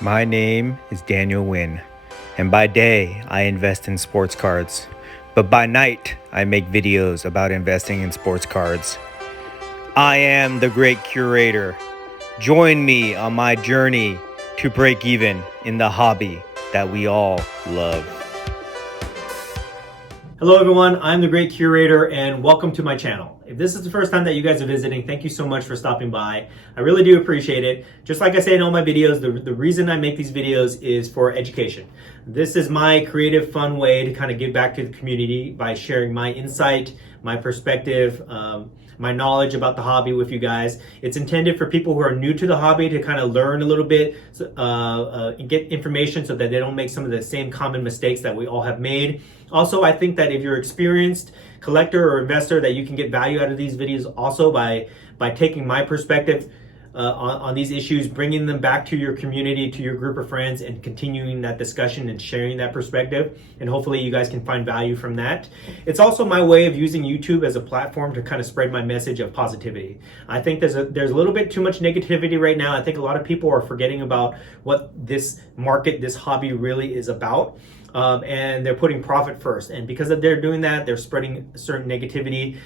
My name is Daniel Wynn, and by day I invest in sports cards, but by night I make videos about investing in sports cards. I am the great curator. Join me on my journey to break even in the hobby that we all love. Hello everyone, I'm the Great Curator and welcome to my channel. If this is the first time that you guys are visiting, thank you so much for stopping by. I really do appreciate it. Just like I say in all my videos, the reason I make these videos is for education. This is my creative, fun way to kind of give back to the community by sharing my insight, my perspective, my knowledge about the hobby with you guys. It's intended for people who are new to the hobby to kind of learn a little bit, get information so that they don't make some of the same common mistakes that we all have made. Also, I think that if you're experienced collector or investor, that you can get value out of these videos also by taking my perspective on these issues, bringing them back to your community, to your group of friends, and continuing that discussion and sharing that perspective. And hopefully you guys can find value from that. It's also my way of using YouTube as a platform to kind of spread my message of positivity. I think there's a little bit too much negativity right now. I think a lot of people are forgetting about what this market, this hobby really is about. And they're putting profit first. And because they're doing that, they're spreading certain negativity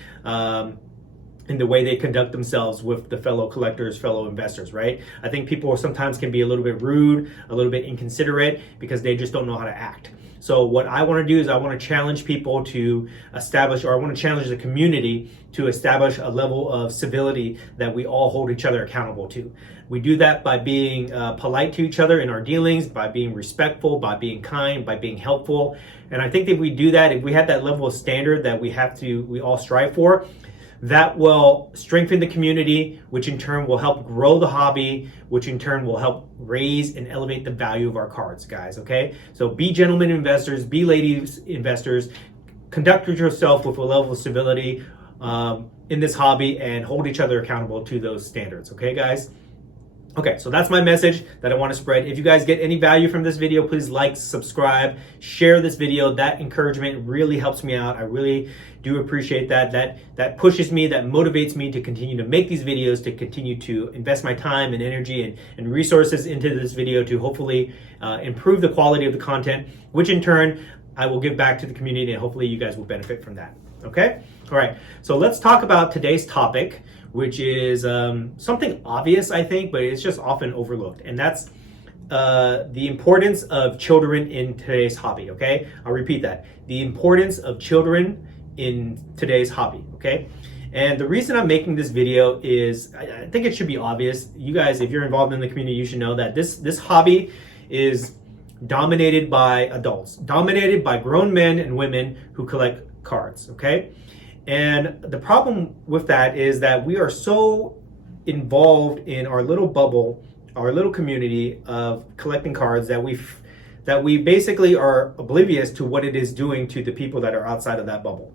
in the way they conduct themselves with the fellow collectors, fellow investors, right? I think people sometimes can be a little bit rude, a little bit inconsiderate because they just don't know how to act. So what I want to do is I want to challenge people to establish, or I want to challenge the community to establish a level of civility that we all hold each other accountable to. We do that by being polite to each other in our dealings, by being respectful, by being kind, by being helpful. And I think if we do that, if we have that level of standard that we all strive for, that will strengthen the community, which in turn will help grow the hobby, which in turn will help raise and elevate the value of our cards, guys, okay? So be gentlemen investors, be ladies investors, conduct yourself with a level of civility in this hobby and hold each other accountable to those standards, okay, guys? Okay, so that's my message that I want to spread. If you guys get any value from this video, please like, subscribe, share this video. That encouragement really helps me out. I really do appreciate that. That pushes me, that motivates me to continue to make these videos, to continue to invest my time and energy and resources into this video to hopefully improve the quality of the content, which in turn I will give back to the community, and hopefully you guys will benefit from that. Okay? All right, so let's talk about today's topic, which is something obvious, I think, but it's just often overlooked. And that's the importance of children in today's hobby, okay? I'll repeat that. The importance of children in today's hobby, okay? And the reason I'm making this video is, I think it should be obvious. You guys, if you're involved in the community, you should know that this hobby is dominated by adults, dominated by grown men and women who collect cards, okay? And the problem with that is that we are so involved in our little bubble, our little community of collecting cards that we basically are oblivious to what it is doing to the people that are outside of that bubble.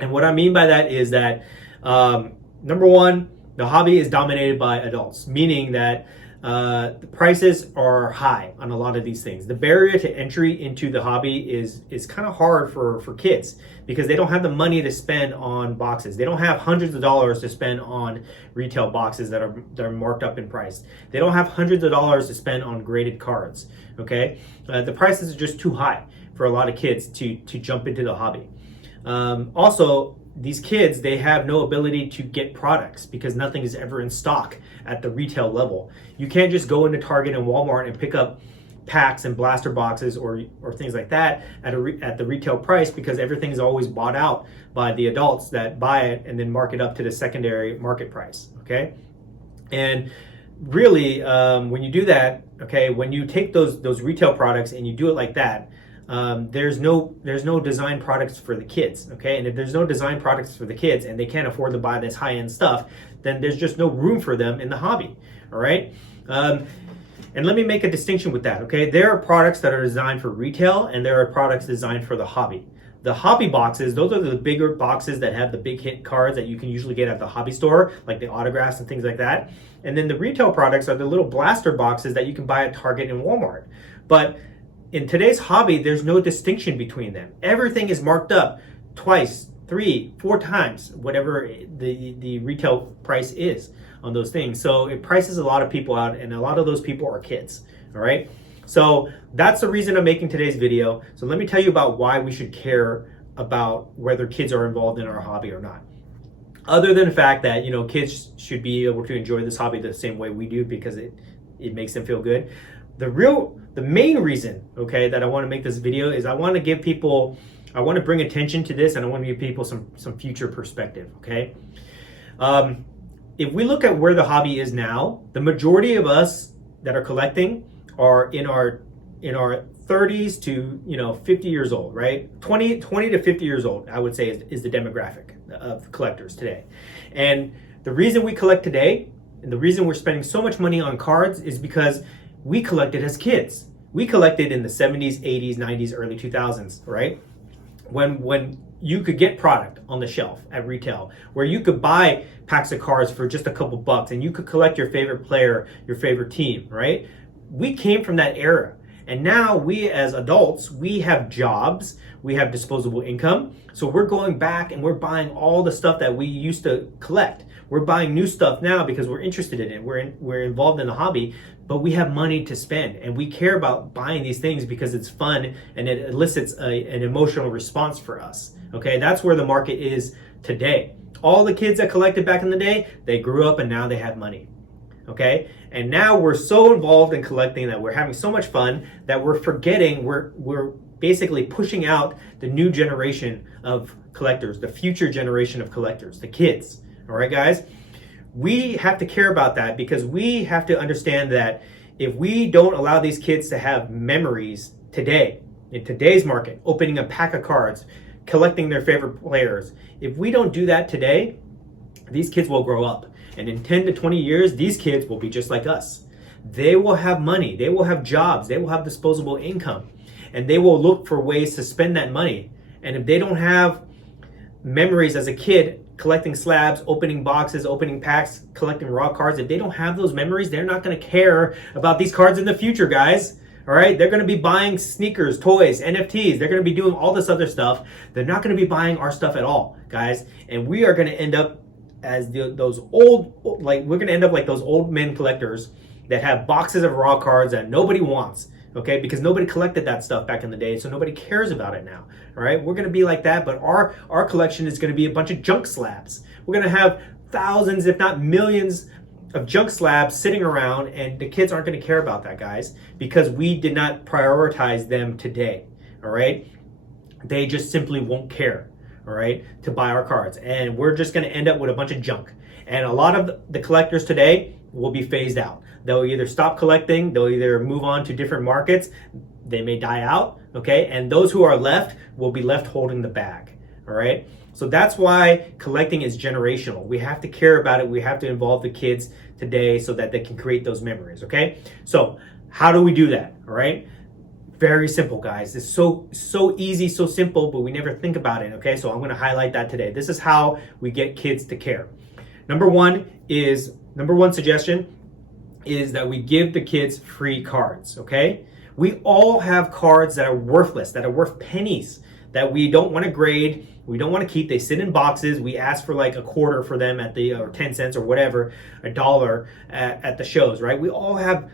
And what I mean by that is that, number one, the hobby is dominated by adults, meaning that the prices are high on a lot of these things. The barrier to entry into the hobby is kind of hard for kids because they don't have the money to spend on boxes. They don't have hundreds of dollars to spend on retail boxes that are marked up in price. They don't have hundreds of dollars to spend on graded cards, okay? The prices are just too high for a lot of kids to jump into the hobby. Also, these kids, they have no ability to get products because nothing is ever in stock at the retail level. You can't just go into Target and Walmart and pick up packs and blaster boxes or things like that at the retail price because everything is always bought out by the adults that buy it and then mark it up to the secondary market price, okay? And really, when you do that, okay, when you take those retail products and you do it like that, there's no design products for the kids, okay? And if there's no design products for the kids and they can't afford to buy this high-end stuff, then there's just no room for them in the hobby, all right? And let me make a distinction with that, okay? There are products that are designed for retail and there are products designed for the hobby. The hobby boxes, those are the bigger boxes that have the big hit cards that you can usually get at the hobby store, like the autographs and things like that. And then the retail products are the little blaster boxes that you can buy at Target and Walmart. But in today's hobby, there's no distinction between them. Everything is marked up twice, 3, 4 times, whatever the retail price is. on those things. So it prices a lot of people out, and a lot of those people are kids. All right. So that's the reason I'm making today's video. So let me tell you about why we should care about whether kids are involved in our hobby or not. Other than the fact that, you know, kids should be able to enjoy this hobby the same way we do because it makes them feel good. The main reason, okay, that I want to make this video is I want to bring attention to this, and I want to give people some future perspective, okay? If we look at where the hobby is now, the majority of us that are collecting are in our 30s to, you know, 50 years old, right? 20 to 50 years old, I would say is the demographic of collectors today. And the reason we collect today, and the reason we're spending so much money on cards, is because we collected as kids. We collected in the 70s, 80s, 90s, early 2000s, right? When you could get product on the shelf at retail, where you could buy packs of cards for just a couple bucks and you could collect your favorite player, your favorite team, right? We came from that era. And now we as adults, we have jobs, we have disposable income. So we're going back and we're buying all the stuff that we used to collect. We're buying new stuff now because we're interested in it. We're involved in the hobby, but we have money to spend, and we care about buying these things because it's fun and it elicits an emotional response for us. Okay, that's where the market is today. All the kids that collected back in the day, they grew up and now they have money. Okay, and now we're so involved in collecting that we're having so much fun that we're forgetting, we're basically pushing out the new generation of collectors, the future generation of collectors, the kids. All right, guys, we have to care about that because we have to understand that if we don't allow these kids to have memories today, in today's market, opening a pack of cards, collecting their favorite players, if we don't do that today, these kids will grow up. And in 10 to 20 years, these kids will be just like us. They will have money, they will have jobs, they will have disposable income, and they will look for ways to spend that money. And if they don't have memories as a kid, collecting slabs, opening boxes, opening packs, collecting raw cards, if they don't have those memories, they're not going to care about these cards in the future, guys. All right, they're going to be buying sneakers, toys, NFTs. They're going to be doing all this other stuff. They're not going to be buying our stuff at all, guys. And we are going to end up as those old, like we're going to end up like those old men collectors that have boxes of raw cards that nobody wants. Okay, because nobody collected that stuff back in the day, so nobody cares about it now. All right, we're going to be like that, but our collection is going to be a bunch of junk slabs. We're going to have thousands, if not millions, of junk slabs sitting around, and the kids aren't going to care about that, guys, because we did not prioritize them today. All right, they just simply won't care. All right, to buy our cards, and we're just going to end up with a bunch of junk. And a lot of the collectors today will be phased out. They'll either stop collecting, they'll either move on to different markets, they may die out, okay? And those who are left will be left holding the bag, all right? So that's why collecting is generational. We have to care about it. We have to involve the kids today so that they can create those memories, okay? So how do we do that, all right? Very simple, guys. It's so easy, so simple, but we never think about it, okay? So I'm gonna highlight that today. This is how we get kids to care. Number one suggestion is that we give the kids free cards, okay? We all have cards that are worthless, that are worth pennies, that we don't want to grade, we don't want to keep. They sit in boxes. We ask for like a quarter for them at the, or 10 cents or whatever, $1 at the shows, right? We all have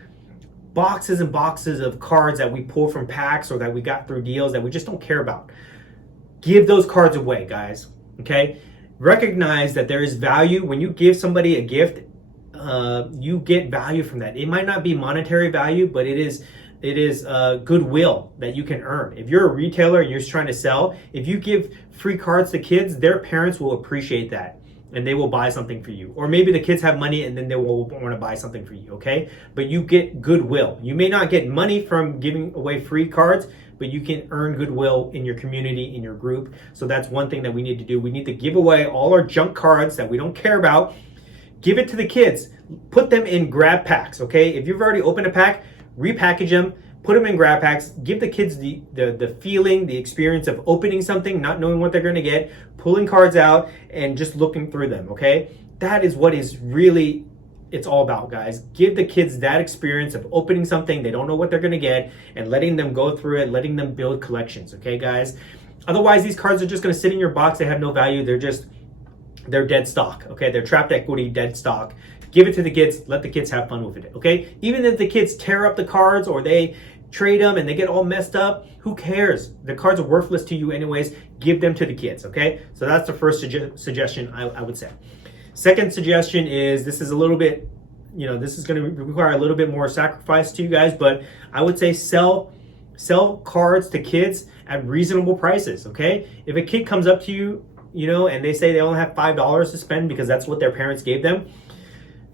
boxes and boxes of cards that we pull from packs or that we got through deals that we just don't care about. Give those cards away, guys, okay? Recognize that there is value. When you give somebody a gift, you get value from that. It might not be monetary value, but it is goodwill that you can earn. If you're a retailer and you're just trying to sell, if you give free cards to kids, their parents will appreciate that and they will buy something for you. Or maybe the kids have money and then they will want to buy something for you, okay? But you get goodwill. You may not get money from giving away free cards, but you can earn goodwill in your community, in your group. So that's one thing that we need to do. We need to give away all our junk cards that we don't care about. Give it to the kids. Put them in grab packs, okay? If you've already opened a pack, repackage them, put them in grab packs, give the kids the feeling, the experience of opening something, not knowing what they're going to get, pulling cards out, and just looking through them, okay? That is what is really, it's all about, guys. Give the kids that experience of opening something, they don't know what they're going to get, and letting them go through it, letting them build collections, okay, guys? Otherwise, these cards are just going to sit in your box. They have no value. They're dead stock, okay? They're trapped equity, dead stock. give it to the kids, let the kids have fun with it, okay? Even if the kids tear up the cards or they trade them and they get all messed up, who cares? The cards are worthless to you anyways. Give them to the kids, okay? So that's the first suggestion I would say. Second suggestion is, this is a little bit, this is going to require a little bit more sacrifice to you guys, but I would say sell cards to kids at reasonable prices, okay? If a kid comes up to you, and they say they only have $5 to spend because that's what their parents gave them,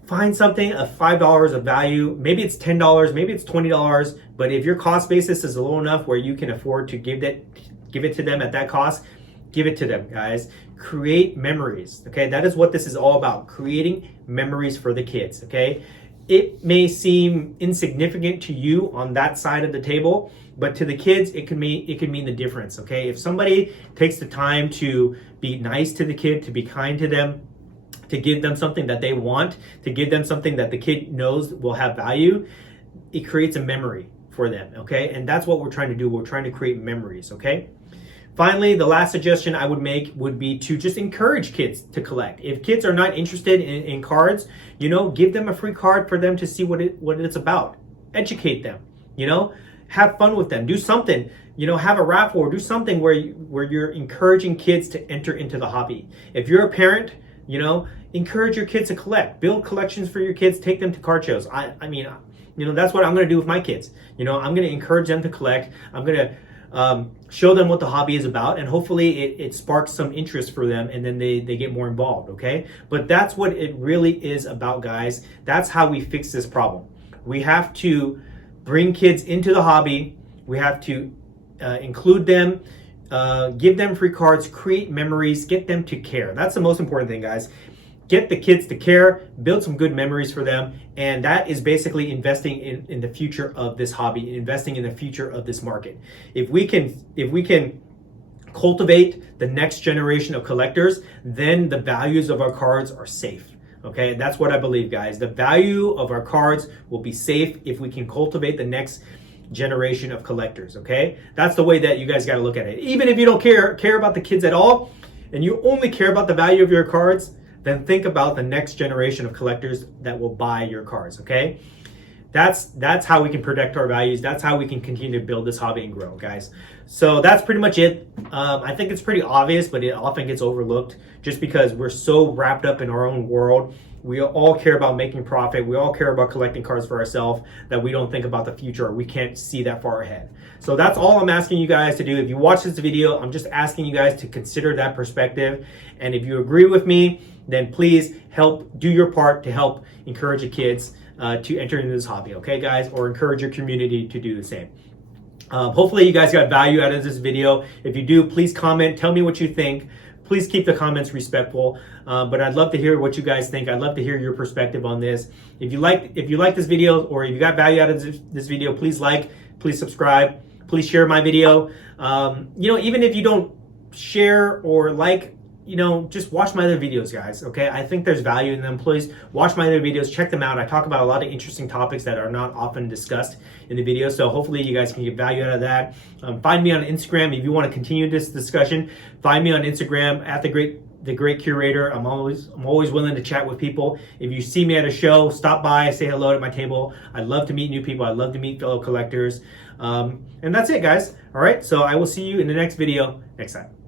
find something of $5 of value. Maybe it's $10, maybe it's $20, but if your cost basis is low enough where you can afford to give it to them at that cost, give it to them, guys. Create memories, okay? That is what this is all about, creating memories for the kids, okay? It may seem insignificant to you on that side of the table, but to the kids, it can mean the difference, okay? If somebody takes the time to be nice to the kid, to be kind to them, to give them something that they want, to give them something that the kid knows will have value, it creates a memory for them, okay? And that's what we're trying to do. We're trying to create memories, okay? Finally, the last suggestion I would make would be to just encourage kids to collect. If kids are not interested in cards, give them a free card for them to see what it's about. Educate them, have fun with them. Do something, have a raffle or do something where you're encouraging kids to enter into the hobby. If you're a parent, encourage your kids to collect. Build collections for your kids. Take them to card shows. I mean, that's what I'm going to do with my kids. I'm going to encourage them to collect. I'm going to show them what the hobby is about, and hopefully it sparks some interest for them, and then they get more involved, okay? But that's what it really is about, guys. That's how we fix this problem. We have to bring kids into the hobby. We have to include them, give them free cards, create memories, get them to care. That's the most important thing, guys. Get the kids to care, build some good memories for them, and that is basically investing in the future of this hobby, investing in the future of this market. If we can cultivate the next generation of collectors, then the values of our cards are safe. Okay, that's what I believe, guys. The value of our cards will be safe if we can cultivate the next generation of collectors. Okay, that's the way that you guys got to look at it. Even if you don't care about the kids at all, and you only care about the value of your cards, then think about the next generation of collectors that will buy your cards, okay? That's how we can protect our values. That's how we can continue to build this hobby and grow, guys. So that's pretty much it. I think it's pretty obvious, but it often gets overlooked just because we're so wrapped up in our own world. We all care about making profit. We all care about collecting cards for ourselves, that we don't think about the future, or we can't see that far ahead. So that's all I'm asking you guys to do. If you watch this video, I'm just asking you guys to consider that perspective. And if you agree with me, then please do your part to help encourage the kids to enter into this hobby, okay, guys? Or encourage your community to do the same. Hopefully you guys got value out of this video. If you do, please comment, tell me what you think. Please keep the comments respectful, but I'd love to hear what you guys think. I'd love to hear your perspective on this. If you like this video, or if you got value out of this video, please please subscribe, please share my video. Even if you don't share or just watch my other videos, guys, okay? I think there's value in them. Please watch my other videos, check them out. I talk about a lot of interesting topics that are not often discussed in the video, so hopefully you guys can get value out of that. Find me on Instagram if you want to continue this discussion. Find me on Instagram at the great curator. I'm always willing to chat with people. If you see me at a show, stop by, say hello at my table. I'd love to meet new people. I'd love to meet fellow collectors. And that's it, guys. All right, so I will see you in the next video next time.